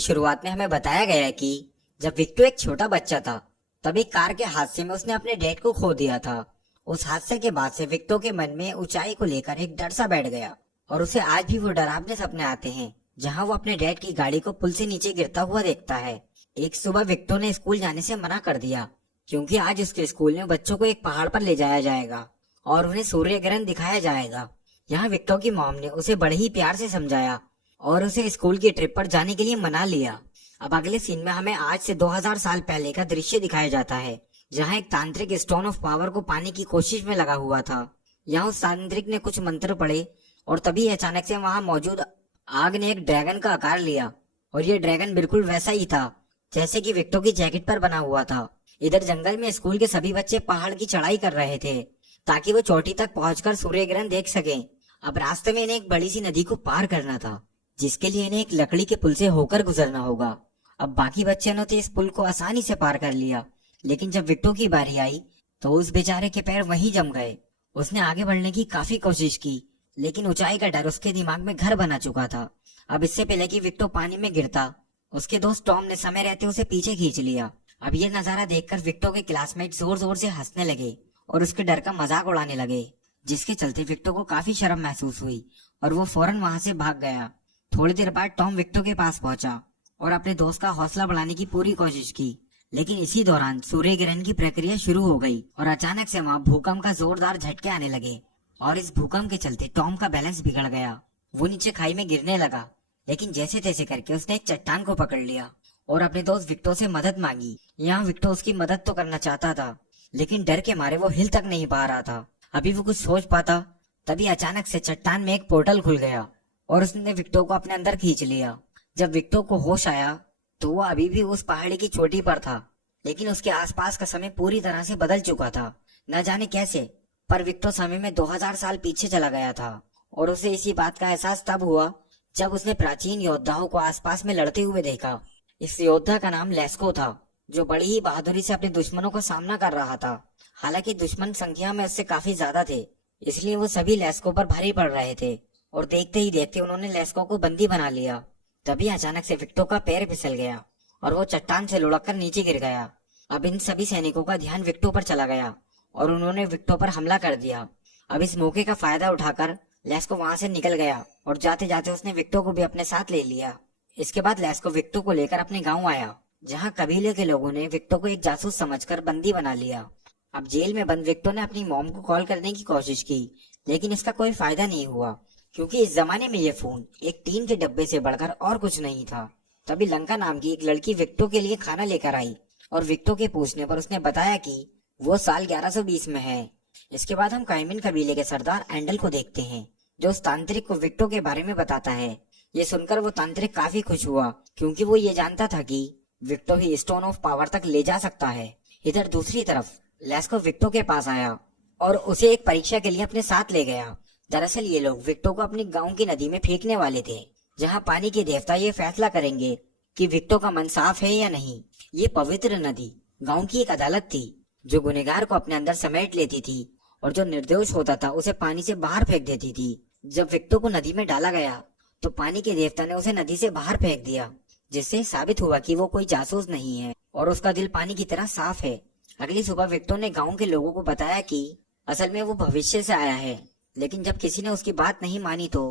की शुरुआत में हमें बताया गया है कि जब विक्टो एक छोटा बच्चा था तब एक कार के हादसे में उसने अपने डैड को खो दिया था। उस हादसे के बाद से विक्टो के मन में ऊंचाई को लेकर एक डर सा बैठ गया और उसे आज भी वो डरावने सपने आते हैं जहां वो अपने डैड की गाड़ी को पुल से नीचे गिरता हुआ देखता है। एक सुबह विक्टो ने स्कूल जाने से मना कर दिया क्योंकि आज उसके स्कूल में बच्चों को एक पहाड़ पर ले जाया जाएगा और उन्हें सूर्य ग्रहण दिखाया जाएगा। यहाँ विक्टो की मॉम ने उसे बड़े ही प्यार से समझाया और उसे स्कूल की ट्रिप पर जाने के लिए मना लिया। अब अगले सीन में हमें आज से 2000 साल पहले का दृश्य दिखाया जाता है जहाँ एक तांत्रिक स्टोन ऑफ पावर को पाने की कोशिश में लगा हुआ था। यहाँ उस तांत्रिक ने कुछ मंत्र पढ़े और तभी अचानक से वहाँ मौजूद आग ने एक ड्रैगन का आकार लिया और ये ड्रैगन बिल्कुल वैसा ही था जैसे कि विक्टो की जैकेट पर बना हुआ था। इधर जंगल में स्कूल के सभी बच्चे पहाड़ की चढ़ाई कर रहे थे ताकि वो चोटी तक पहुंचकर सूर्य ग्रहण देख सकें। अब रास्ते में इन्हें एक बड़ी सी नदी को पार करना था जिसके लिए इन्हें एक लकड़ी के पुल से होकर गुजरना होगा। अब बाकी बच्चों ने तो इस पुल को आसानी से पार कर लिया, लेकिन जब विक्टो की बारी आई तो उस बेचारे के पैर वहीं जम गए। उसने आगे बढ़ने की काफी कोशिश की लेकिन ऊंचाई का डर उसके दिमाग में घर बना चुका था। अब इससे पहले कि विक्टो पानी में गिरता उसके दोस्त टॉम ने समय रहते उसे पीछे खींच लिया। अब ये नजारा देखकर विक्टो के क्लासमेट जोर जोर से हंसने लगे और उसके डर का मजाक उड़ाने लगे, जिसके चलते विक्टो को काफी शर्म महसूस हुई और वो फौरन वहां से भाग गया। थोड़ी देर बाद टॉम विक्टो के पास पहुंचा और अपने दोस्त का हौसला बढ़ाने की पूरी कोशिश की, लेकिन इसी दौरान सूर्य ग्रहण की प्रक्रिया शुरू हो गई और अचानक से वहाँ भूकंप का जोरदार झटके आने लगे और इस भूकंप के चलते टॉम का बैलेंस बिगड़ गया। वो नीचे खाई में गिरने लगा, लेकिन जैसे तैसे करके उसने एक चट्टान को पकड़ लिया और अपने दोस्त विक्टो से मदद मांगी। यहाँ विक्टो उसकी मदद तो करना चाहता था लेकिन डर के मारे वो हिल तक नहीं पा रहा था। अभी वो कुछ सोच पाता तभी अचानक से चट्टान में एक पोर्टल खुल गया और उसने विक्टो को अपने अंदर खींच लिया। जब विक्टो को होश आया तो वो अभी भी उस पहाड़ी की चोटी पर था, लेकिन उसके आसपास का समय पूरी तरह से बदल चुका था। न जाने कैसे, पर विक्टो समय में 2000 साल पीछे चला गया था और उसे इसी बात का एहसास तब हुआ जब उसने प्राचीन योद्धाओं को आसपास में लड़ते हुए देखा। इस योद्धा का नाम लेस्को था जो बड़ी ही बहादुरी से अपने दुश्मनों का सामना कर रहा था। हालांकि दुश्मन संख्या में उससे काफी ज्यादा थे, इसलिए वो सभी लेस्को पर भारी पड़ रहे थे और देखते ही देखते उन्होंने लेस्को को बंदी बना लिया। तभी अचानक से विक्टो का पैर फिसल गया और वो चट्टान से लुढ़क कर नीचे गिर गया। अब इन सभी सैनिकों का ध्यान विक्टो पर चला गया और उन्होंने विक्टो पर हमला कर दिया। अब इस मौके का फायदा उठाकर लेस्को वहां से निकल गया और जाते जाते उसने विक्टो को भी अपने साथ ले लिया। इसके बाद लेस्को विक्टो को लेकर अपने गाँव आया जहाँ कबीले के लोगों ने विक्टो को एक जासूस समझकर बंदी बना लिया। अब जेल में बंद विक्टो ने अपनी मॉम को कॉल करने की कोशिश की, लेकिन इसका कोई फायदा नहीं हुआ क्योंकि इस जमाने में ये फोन एक टीन के डब्बे से बढ़कर और कुछ नहीं था। तभी लंका नाम की एक लड़की विक्टो के लिए खाना लेकर आई और विक्टो के पूछने पर उसने बताया कि वो साल 1120 में है। इसके बाद हम काइमिन कबीले के सरदार एंडल को देखते हैं जो उस तांत्रिक को विक्टो के बारे में बताता है। ये सुनकर वो तांत्रिक काफी खुश हुआ क्योंकि वो ये जानता था कि Victo he stone of power तक ले जा सकता है। इधर दूसरी तरफ लेस्को विक्टो के पास आया और उसे एक परीक्षा के लिए अपने साथ ले गया। दरअसल ये लोग विक्टो को अपनी गांव की नदी में फेंकने वाले थे जहां पानी के देवता ये फैसला करेंगे कि विक्टो का मन साफ है या नहीं। ये पवित्र नदी गांव की एक अदालत थी जो गुनहगार को अपने अंदर समेट लेती थी और जो निर्दोष होता था उसे पानी से बाहर फेंक देती थी। जब विक्टो को नदी में डाला गया तो पानी के देवता ने उसे नदी से बाहर फेंक दिया, जिससे साबित हुआ कि वो कोई जासूस नहीं है और उसका दिल पानी की तरह साफ है। अगली सुबह विक्टो ने गांव के लोगों को बताया कि असल में वो भविष्य से आया है, लेकिन जब किसी ने उसकी बात नहीं मानी तो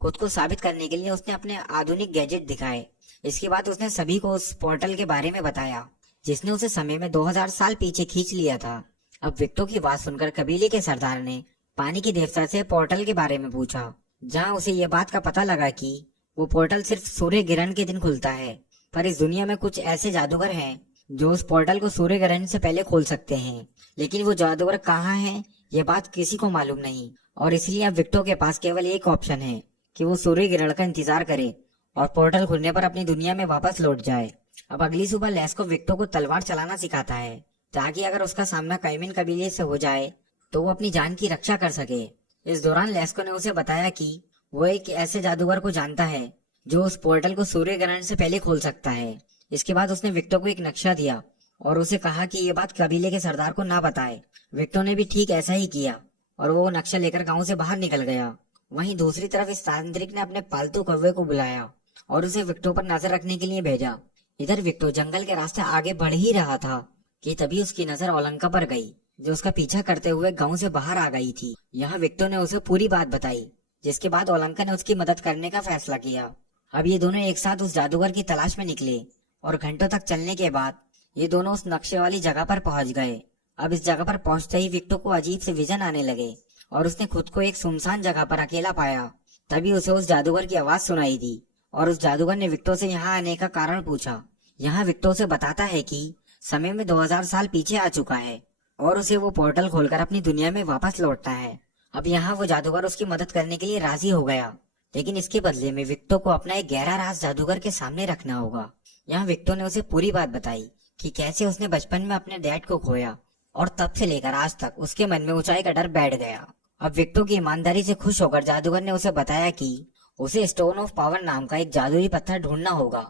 खुद को साबित करने के लिए उसने अपने आधुनिक गैजेट दिखाए। इसके बाद उसने सभी को उस पोर्टल के बारे में बताया जिसने उसे समय में 2000 साल पीछे खींच लिया था। अब विक्टो की बात सुनकर कबीले के सरदार ने पानी की देवता से पोर्टल के बारे में पूछा, जहाँ उसे ये बात का पता लगा कि वो पोर्टल सिर्फ सूर्य ग्रहण के दिन खुलता है, पर इस दुनिया में कुछ ऐसे जादूगर हैं जो उस पोर्टल को सूर्य ग्रहण से पहले खोल सकते हैं, लेकिन वो जादूगर कहाँ हैं ये बात किसी को मालूम नहीं। और इसलिए अब विक्टो के पास केवल एक ऑप्शन है कि वो सूर्य ग्रहण का इंतजार करे और पोर्टल खुलने पर अपनी दुनिया में वापस लौट जाए। अब अगली सुबह लेस्को विक्टो को तलवार चलाना सिखाता है ताकि अगर उसका सामना काइमिन कबीले से हो जाए तो वो अपनी जान की रक्षा कर सके। इस दौरान लेस्को ने उसे बताया कि वो एक ऐसे जादूगर को जानता है जो उस पोर्टल को सूर्य ग्रहण से पहले खोल सकता है। इसके बाद उसने विक्टो को एक नक्शा दिया और उसे कहा कि ये बात कबीले के सरदार को ना बताए। विक्टो ने भी ठीक ऐसा ही किया और वो नक्शा लेकर गांव से बाहर निकल गया। वहीं दूसरी तरफ इस तांत्रिक ने अपने पालतू कौवे को बुलाया और उसे विक्टो पर नजर रखने के लिए भेजा। इधर विक्टो जंगल के रास्ते आगे बढ़ ही रहा था कि तभी उसकी नजर ओलंका पर गई, जो उसका पीछा करते हुए गांव से बाहर आ गई थी। यहाँ विक्टो ने उसे पूरी बात बताई, जिसके बाद ओलंका ने उसकी मदद करने का फैसला किया। अब ये दोनों एक साथ उस जादूगर की तलाश में निकले और घंटों तक चलने के बाद ये दोनों उस नक्शे वाली जगह पर पहुंच गए। अब इस जगह पर पहुंचते ही विक्टो को अजीब से विजन आने लगे और उसने खुद को एक सुनसान जगह पर अकेला पाया। तभी उसे उस जादूगर की आवाज सुनाई दी और उस जादूगर ने विक्टो से यहाँ आने का कारण पूछा। यहाँ विक्टो से बताता है कि समय में 2000 साल पीछे आ चुका है और उसे वो पोर्टल खोलकर अपनी दुनिया में वापस लौटना है। अब यहाँ वो जादूगर उसकी मदद करने के लिए राजी हो गया, लेकिन इसके बदले में विक्टो को अपना एक गहरा राज जादूगर के सामने रखना होगा। यहाँ विक्टो ने उसे पूरी बात बताई कि कैसे उसने बचपन में अपने डैड को खोया और तब से लेकर आज तक उसके मन में ऊंचाई का डर बैठ गया। अब विक्टो की ईमानदारी से खुश होकर जादूगर ने उसे बताया कि उसे स्टोन ऑफ पावर नाम का एक जादुई पत्थर ढूंढना होगा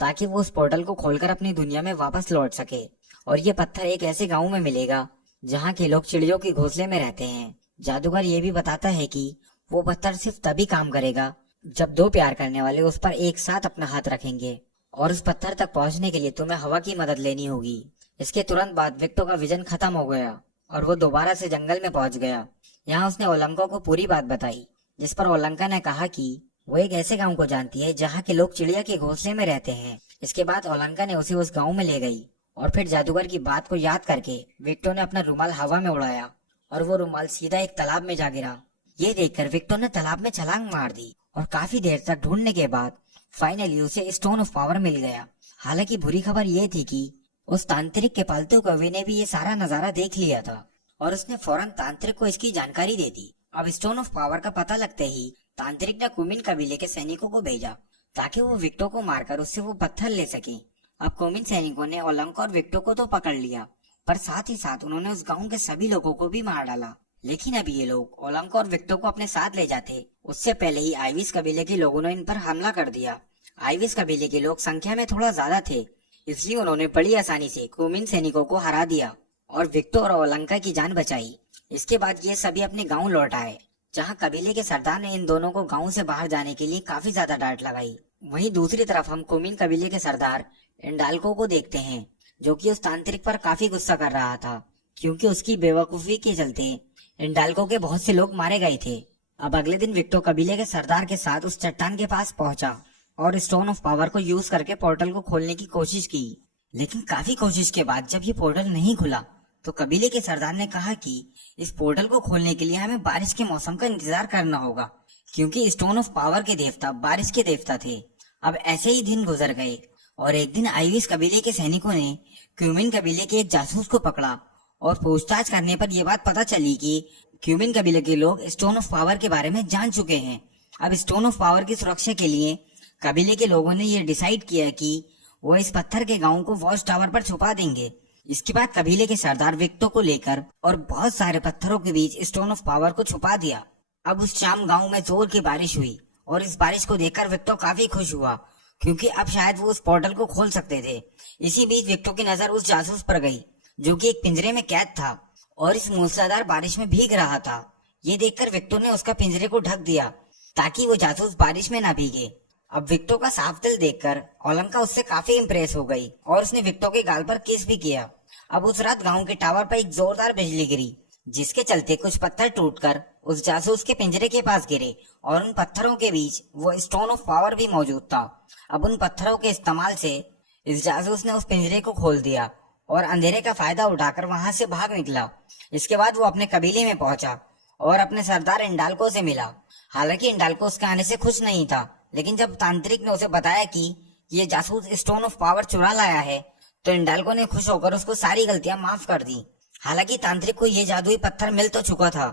ताकि वो उस पोर्टल को खोलकर अपनी दुनिया में वापस लौट सके। और ये पत्थर एक ऐसे गाँव में मिलेगा जहाँ के लोग चिड़ियों के घोंसले में रहते हैं। जादूगर ये भी बताता है कि वो पत्थर सिर्फ तभी काम करेगा जब दो प्यार करने वाले उस पर एक साथ अपना हाथ रखेंगे, और उस पत्थर तक पहुंचने के लिए तुम्हें हवा की मदद लेनी होगी। इसके तुरंत बाद विक्टो का विजन खत्म हो गया और वो दोबारा से जंगल में पहुंच गया। यहाँ उसने ओलंका को पूरी बात बताई, जिस पर ओलंका ने कहा कि वो एक ऐसे गांव को जानती है जहाँ के लोग चिड़िया के घोंसले में रहते हैं। इसके बाद ओलंका ने उसे उस गांव में ले गई और फिर जादूगर की बात को याद करके विक्टो ने अपना रुमाल हवा में उड़ाया और वो रुमाल सीधा एक तालाब में जा गिरा। ये देखकर विक्टो ने तालाब में छलांग मार दी और काफी देर तक ढूंढने के बाद फाइनली उसे स्टोन ऑफ पावर मिल गया। हालांकि बुरी खबर ये थी कि उस तांत्रिक के पालतू कवि ने भी ये सारा नजारा देख लिया था और उसने फौरन तांत्रिक को इसकी जानकारी दे दी। अब स्टोन ऑफ पावर का पता लगते ही तांत्रिक ने कुमिन कबीले के सैनिकों को भेजा ताकि वो विक्टो को मारकर उससे वो पत्थर ले सके। अब कुमिन सैनिकों ने ओलंका और विक्टो को तो पकड़ लिया, पर साथ ही साथ उन्होंने उस गांव के सभी लोगों को भी मार डाला। लेकिन अब ये लोग ओलंका और विक्टो को अपने साथ ले जाते उससे पहले ही आइविस कबीले के लोगों ने इन पर हमला कर दिया। आइविस कबीले के लोग संख्या में थोड़ा ज्यादा थे, इसलिए उन्होंने बड़ी आसानी से कुमिन सैनिकों को हरा दिया और विक्टो और ओलंका की जान बचाई। इसके बाद ये सभी अपने गांव लौट आए, जहाँ कबीले के सरदार ने इन दोनों को गांव से बाहर जाने के लिए काफी ज्यादा डांट लगाई। वहीं दूसरी तरफ हम कुमिन कबीले के सरदार इंडाल्को को देखते हैं, जो कि उस तांत्रिक पर काफी गुस्सा कर रहा था, क्योंकि उसकी बेवकूफी के चलते इंडाल्को के बहुत से लोग मारे गए थे। अब अगले दिन विक्टो कबीले के सरदार के साथ उस चट्टान के पास पहुंचा और स्टोन ऑफ पावर को यूज करके पोर्टल को खोलने की कोशिश की। लेकिन काफी कोशिश के बाद जब ये पोर्टल नहीं खुला तो कबीले के सरदार ने कहा कि इस पोर्टल को खोलने के लिए हमें बारिश के मौसम का इंतजार करना होगा, क्योंकि स्टोन ऑफ पावर के देवता बारिश के देवता थे। अब ऐसे ही दिन गुजर गए और एक दिन आइविस कबीले के सैनिकों ने क्यूमिन कबीले के एक जासूस को पकड़ा और पूछताछ करने पर यह बात पता चली कि क्यूमिन कबीले के लोग स्टोन ऑफ पावर के बारे में जान चुके हैं। अब स्टोन ऑफ पावर की सुरक्षा के लिए कबीले के लोगों ने यह डिसाइड किया कि वो इस पत्थर के गांव को वॉच टावर पर छुपा देंगे। इसके बाद कबीले के सरदार विक्टो को लेकर और बहुत सारे पत्थरों के बीच स्टोन ऑफ पावर को छुपा दिया। अब उस शाम गांव में जोर की बारिश हुई और इस बारिश को देखकर विक्टो काफी खुश हुआ, क्योंकि अब शायद वो उस पोर्टल को खोल सकते थे। इसी बीच विक्टो की नजर उस जासूस पर गई, जो कि एक पिंजरे में कैद था और इस मूसलाधार बारिश में भीग रहा था। ये देखकर विक्टो ने उसका पिंजरे को ढक दिया ताकि वो जासूस बारिश में ना भीगे। अब विक्टो का साफ दिल देखकर ओलंका उससे काफी इम्प्रेस हो गई और उसने विक्टो के गाल पर किस भी किया। अब उस रात गांव के टावर पर एक जोरदार बिजली गिरी, जिसके चलते कुछ पत्थर टूटकर उस जासूस के पिंजरे के पास गिरे और उन पत्थरों के बीच वो स्टोन ऑफ पावर भी मौजूद था। अब उन पत्थरों के इस्तेमाल से इस जासूस ने उस पिंजरे को खोल दिया और अंधेरे का फायदा उठाकर वहां से भाग निकला। इसके बाद वो अपने कबीले में पहुंचा और अपने सरदार इंडाल्को से मिला। हालांकि इंडाल्को उसके आने से खुश नहीं था, लेकिन जब तांत्रिक ने उसे बताया कि ये जासूस स्टोन ऑफ पावर चुरा लाया है, तो इंडाल्को ने खुश होकर उसको सारी गलतियां माफ कर दी। हालांकि तांत्रिक को ये जादुई पत्थर मिल तो चुका था,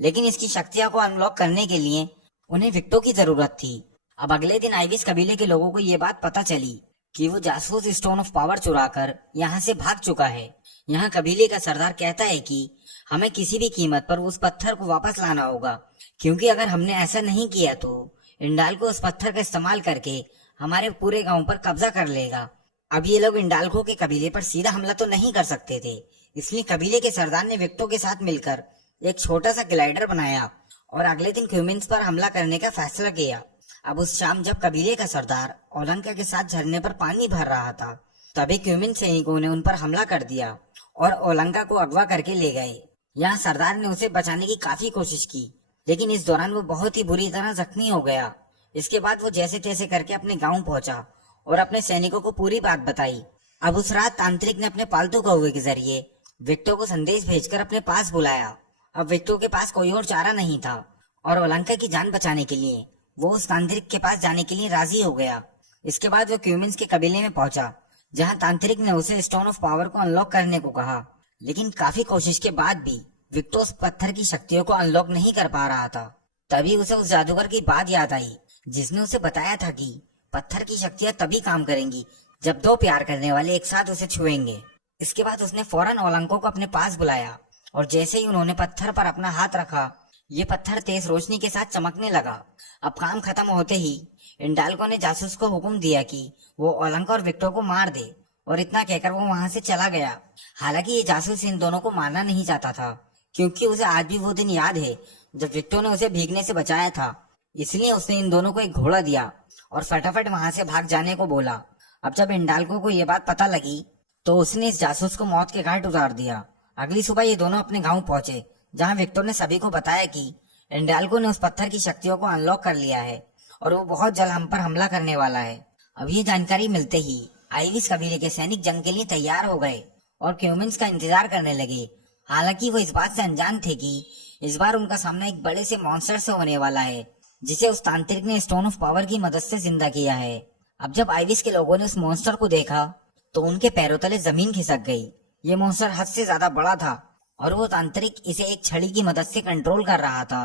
लेकिन इसकी शक्तियां को अनलॉक करने के लिए उन्हें विक्टो की जरूरत थी। अब अगले दिन आइविस कबीले के लोगों को ये बात पता चली कि वो जासूस स्टोन ऑफ पावर चुराकर यहाँ से भाग चुका है। यहाँ कबीले का सरदार कहता है कि हमें किसी भी कीमत पर उस पत्थर को वापस लाना होगा, क्योंकि अगर हमने ऐसा नहीं किया तो इंडाल्को उस पत्थर का इस्तेमाल करके हमारे पूरे गांव पर कब्जा कर लेगा। अब ये लोग इंडाल्को के कबीले पर सीधा हमला तो नहीं कर सकते थे, इसलिए कबीले के सरदार ने विक्टो के साथ मिलकर एक छोटा सा ग्लाइडर बनाया और अगले दिन क्यूमिन्स पर हमला करने का फैसला किया। अब उस शाम जब कबीले का सरदार ओलंका के साथ झरने पर पानी भर रहा था, तभी क्यूमिन सैनिकों ने उन पर हमला कर दिया और ओलंका को अगवा करके ले गए। यहाँ सरदार ने उसे बचाने की काफी कोशिश की, लेकिन इस दौरान वो बहुत ही बुरी तरह जख्मी हो गया। इसके बाद वो जैसे तैसे करके अपने गांव पहुंचा और अपने सैनिकों को पूरी बात बताई। अब उस रात तांत्रिक ने अपने पालतू कौवे के जरिए विक्टो को संदेश भेजकर अपने पास बुलाया। अब विक्टो के पास कोई और चारा नहीं था और ओलंका की जान बचाने के लिए वो उस तांत्रिक के पास जाने के लिए राजी हो गया। इसके बाद वो क्यूमिन्स के कबीले में पहुंचा, जहां तांत्रिक ने उसे स्टोन ऑफ पावर को अनलॉक करने को कहा, लेकिन काफी कोशिश के बाद भी विक्टो उस पत्थर की शक्तियों को अनलॉक नहीं कर पा रहा था। तभी उसे उस जादूगर की बात याद आई, जिसने उसे बताया था कि पत्थर की शक्तियां तभी काम करेंगी जब दो प्यार करने वाले एक साथ उसे छुएंगे। इसके बाद उसने फौरन ओलंको को अपने पास बुलाया और जैसे ही उन्होंने पत्थर पर अपना हाथ रखा, ये पत्थर तेज रोशनी के साथ चमकने लगा। अब काम खत्म होते ही इंडाल्को ने जासूस को हुक्म दिया कि वो ओलंका और विक्टो को मार दे, और इतना कहकर वो वहां से चला गया। हालांकि ये जासूस इन दोनों को मारना नहीं चाहता था, क्योंकि उसे आज भी वो दिन याद है जब विक्टो ने उसे भीगने से बचाया था। इसलिए उसने इन दोनों को एक घोड़ा दिया और फटाफट वहां से भाग जाने को बोला। अब जब इंडाल्को को ये बात पता लगी तो उसने इस जासूस को मौत के घाट उतार दिया। अगली सुबह ये दोनों अपने गांव पहुंचे, जहां विक्टो ने सभी को बताया कि इंडाल्को ने उस पत्थर की शक्तियों को अनलॉक कर लिया है और वो बहुत जल्द हम पर हमला करने वाला है। अब ये जानकारी मिलते ही आइविस कबीले के सैनिक जंग के लिए तैयार हो गए और क्यूमिन्स का इंतजार करने लगे। हालांकि वो इस बात से अनजान थे कि इस बार उनका सामना एक बड़े से मॉन्स्टर से होने वाला है, जिसे उस तांत्रिक ने स्टोन ऑफ पावर की मदद से जिंदा किया है। अब जब आइविस के लोगों ने उस मॉन्स्टर को देखा तो उनके पैरों तले जमीन खिसक गई। ये मॉन्स्टर हद से ज्यादा बड़ा था और वो तांत्रिक इसे एक छड़ी की मदद से कंट्रोल कर रहा था।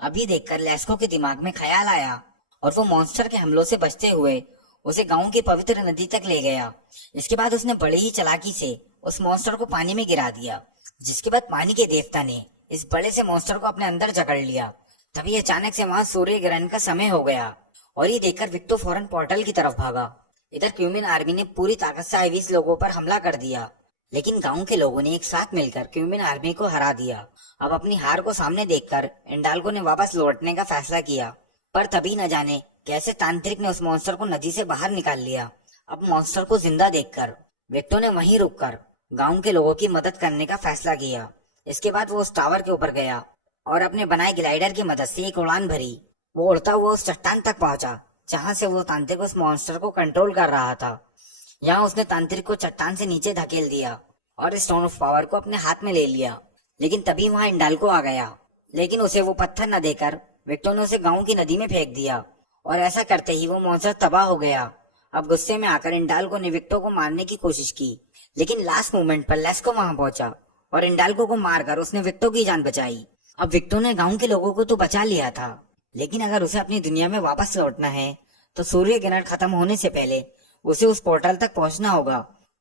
अभी देखकर लेस्को के दिमाग में ख्याल आया और वो मॉन्स्टर के हमलों से बचते हुए उसे गांव की पवित्र नदी तक ले गया। इसके बाद उसने बड़ी ही चालाकी से उस मॉन्स्टर को पानी में गिरा दिया, जिसके बाद पानी के देवता ने इस बड़े से मॉन्स्टर को अपने अंदर जकड़ लिया। तभी अचानक से वहां सूर्य ग्रहण का समय हो गया और ये देखकर विक्टो फौरन पोर्टल की तरफ भागा। इधर क्यूमिन आर्मी ने पूरी ताकत से आइविस लोगों पर हमला कर दिया, लेकिन गांव के लोगों ने एक साथ मिलकर क्यूमिन आर्मी को हरा दिया। अब अपनी हार को सामने देखकर इंडाल्को ने वापस लौटने का फैसला किया, पर तभी न जाने कैसे तांत्रिक ने उस मॉन्स्टर को नदी से बाहर निकाल लिया। अब मॉन्स्टर को जिंदा देखकर विक्टो ने वहीं रुककर गांव के लोगों की मदद करने का फैसला किया। इसके बाद वो उस टावर के ऊपर गया और अपने बनाए ग्लाइडर की मदद से एक उड़ान भरी। वो उड़ता हुआ उस चट्टान तक पहुंचा जहां से वो तांत्रिक उस मॉन्स्टर को कंट्रोल कर रहा था। यहाँ उसने तांत्रिक को चट्टान से नीचे धकेल दिया और स्टोन ऑफ पावर को अपने हाथ में ले लिया। लेकिन तभी वहां इंडाल्को आ गया, लेकिन उसे वो पत्थर न देकर विक्टो ने उसे गांव की नदी में फेंक दिया और ऐसा करते ही वो मॉन्स्टर तबाह हो गया। अब गुस्से में आकर इंडाल्को ने विक्टो को मारने की कोशिश की, लेकिन लास्ट मोमेंट पर लेस्को वहां पहुंचा और इंडाल्को को मारकर उसने विक्टो की जान बचाई। अब विक्टो ने गांव के लोगों को तो बचा लिया था, लेकिन अगर उसे अपनी दुनिया में वापस लौटना है तो सूर्य ग्रहण खत्म होने से पहले उसे उस पोर्टल तक पहुंचना होगा।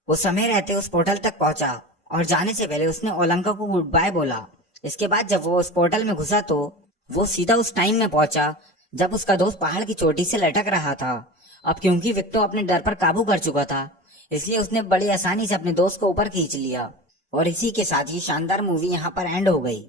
वो समय रहते उस पोर्टल तक पहुंचा और जाने से पहले उसने ओलंका को गुड बाय बोला। इसके बाद जब वो उस पोर्टल में घुसा तो वो सीधा उस टाइम में पहुंचा जब उसका दोस्त पहाड़ की चोटी से लटक रहा था। अब क्योंकि विक्टो अपने डर पर काबू कर चुका था, इसलिए उसने बड़ी आसानी से अपने दोस्त को ऊपर खींच लिया और इसी के साथ ये शानदार मूवी यहाँ पर एंड हो गई।